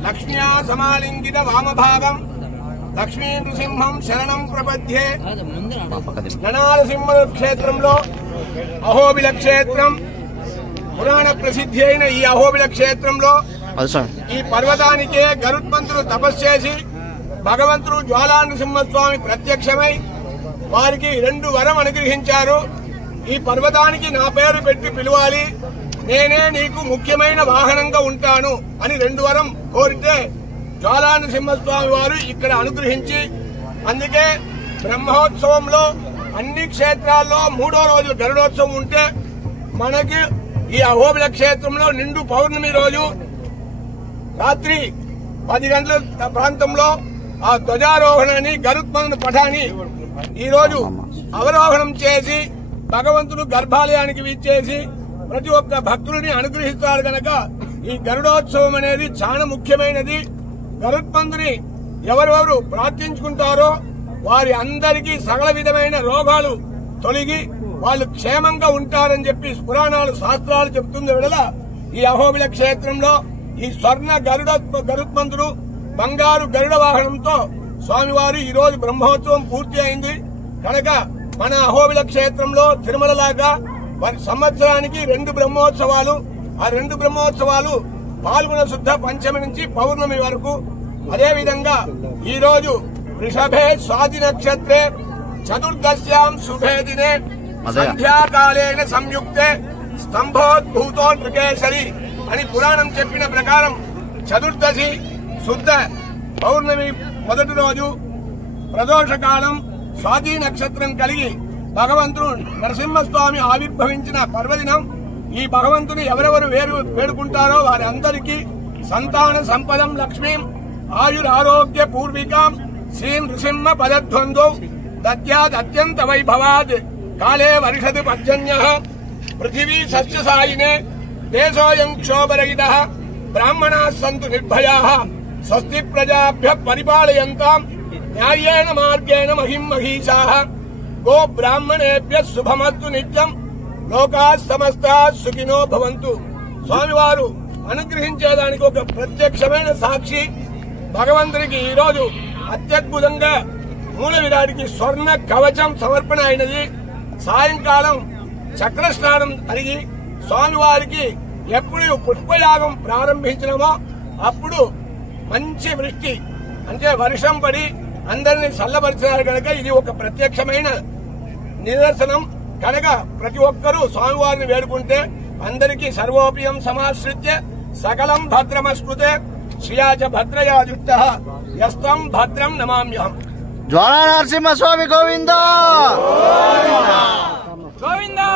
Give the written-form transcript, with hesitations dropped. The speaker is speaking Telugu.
लक्ष्म्या समालिंगित वामभागं लक्ष्मी नृसिंहं शरणं प्रपद्ये ननारसिंह क्षेत्रंलो अहोबिल क्षेत्रं पुराण प्रसिद्धि అయిన ఈ అహోబిల క్షేత్రంలో ఈ పర్వతానికే గరుత్మంతుడు తపస్సు చేసి భగవంతుడు జ్వాలా నృసింహస్వామి ప్రత్యక్షమై వారికి 2 వరం అనుగ్రహించారు। ఈ పర్వతానికి నా పేరు పెట్టి పిలవాలి, నేనే నీకు ముఖ్యమైన వాహనంగా ఉంటాను అని 2 వరం కోరితే జ్వాలా నృసింహస్వామి వారు ఇక్కడ అనుగ్రహించి, అందుకే బ్రహ్మోత్సవంలో అన్ని క్షేత్రాల్లో 3వ రోజు గరుడోత్సవం ఉంటే మనకి ఈ అహోబిల క్షేత్రంలో నిండు పౌర్ణమి రోజు రాత్రి 10 గంటల ప్రాంతంలో ఆ ధ్వజారోహణాన్ని గరుత్మంతుని పటాన్ని ఈ రోజు అవరోహణం చేసి భగవంతుడు గర్భాలయానికి విచ్చేసి ప్రతి ఒక్క భక్తుడిని అనుగ్రహిస్తారు గనక ఈ గరుడోత్సవం అనేది చాలా ముఖ్యమైనది। గరుత్మంతుని ఎవరెవరు ప్రార్థించుకుంటారో వారి అందరికీ సకల విధమైన రోగాలు తొలగి వాళ్ళు క్షేమంగా ఉంటారని చెప్పి పురాణాలు శాస్త్రాలు చెబుతున్న వేళ ఈ అహోబిల క్షేత్రంలో ఈ స్వర్ణ గరుత్మంతుడు బంగారు గరుడ వాహనంతో స్వామివారు ఈ రోజు బ్రహ్మోత్సవం పూర్తి అయింది కనుక మన అహోబిల క్షేత్రంలో తిరుమలలాగా సంవత్సరానికి 2 బ్రహ్మోత్సవాలు, ఆ 2 బ్రహ్మోత్సవాలు పాల్గొన శుద్ధ పంచమి నుంచి పౌర్ణమి వరకు, అదే విధంగా ఈ రోజు వృషభే స్వాతి నక్షత్రే చతుర్దశ్యాం శుభే దినే సంధ్యాకాలేన సంయుక్తే స్తంభోద్భూతో నృకేశరి అని పురాణం చెప్పిన ప్రకారం చతుర్దశి శుద్ధ పౌర్ణమి మొదటి రోజు ప్రదోషకాలం స్వాతి నక్షత్రం కలిగి భగవంతుడు నరసింహస్వామి ఆవిర్భవించిన పర్వదినం। ఈ భగవంతుని ఎవరెవరు వేడుకుంటారో వారి అందరికీ సంతాన సంపదం లక్ష్మీం ఆయురారోగ్య పూర్వికాం శ్రీం నృసింహ పదధ్వందో దద్యాద్ అత్యంత వైభవాద్ కాలే వర్షతు పర్జన్యః పృథివీ సస్యసాయినే దేశోయం క్షోభరహితః బ్రాహ్మణాः సంతు నిర్భయాः స్వస్తి ప్రజాభ్యః పరిపాలయంతాం న్యాయేన మార్గేణ మహిం మహీషాః గో బ్రాహ్మణేభ్యః శుభమస్తు నిత్యం లోకాః సమస్తాః సుఖినో భవంతు। స్వామివారు అనుగ్రహించేదానికి ఒక ప్రత్యక్షమైన సాక్షి భగవంతునికి ఈ రోజు అత్యద్భుతంగా మూల విరాడికి స్వర్ణ కవచం సమర్పణ అయినది। సాయంకాలం చక్ర స్నానం జరిగి స్వామివారికి ఎప్పుడు పుష్పయాగం ప్రారంభించినమో అప్పుడు మంచి వృష్టి అంటే వర్షం పడి అందరినీ చల్లబరిచినారు కనుక ఇది ఒక ప్రత్యక్షమైన నిదర్శనం కనుక ప్రతి ఒక్కరూ స్వామివారిని వేడుకుంటే అందరికీ సర్వోపియం సమాశ్రిత్య సకలం భద్రమస్కృతే శ్రియాచ భద్రయాజుక్తః యస్తం భద్రం నమామ్యహం। జ్వాలా నరసింహ స్వామి గోవిందా గోవిందా గోవిందా।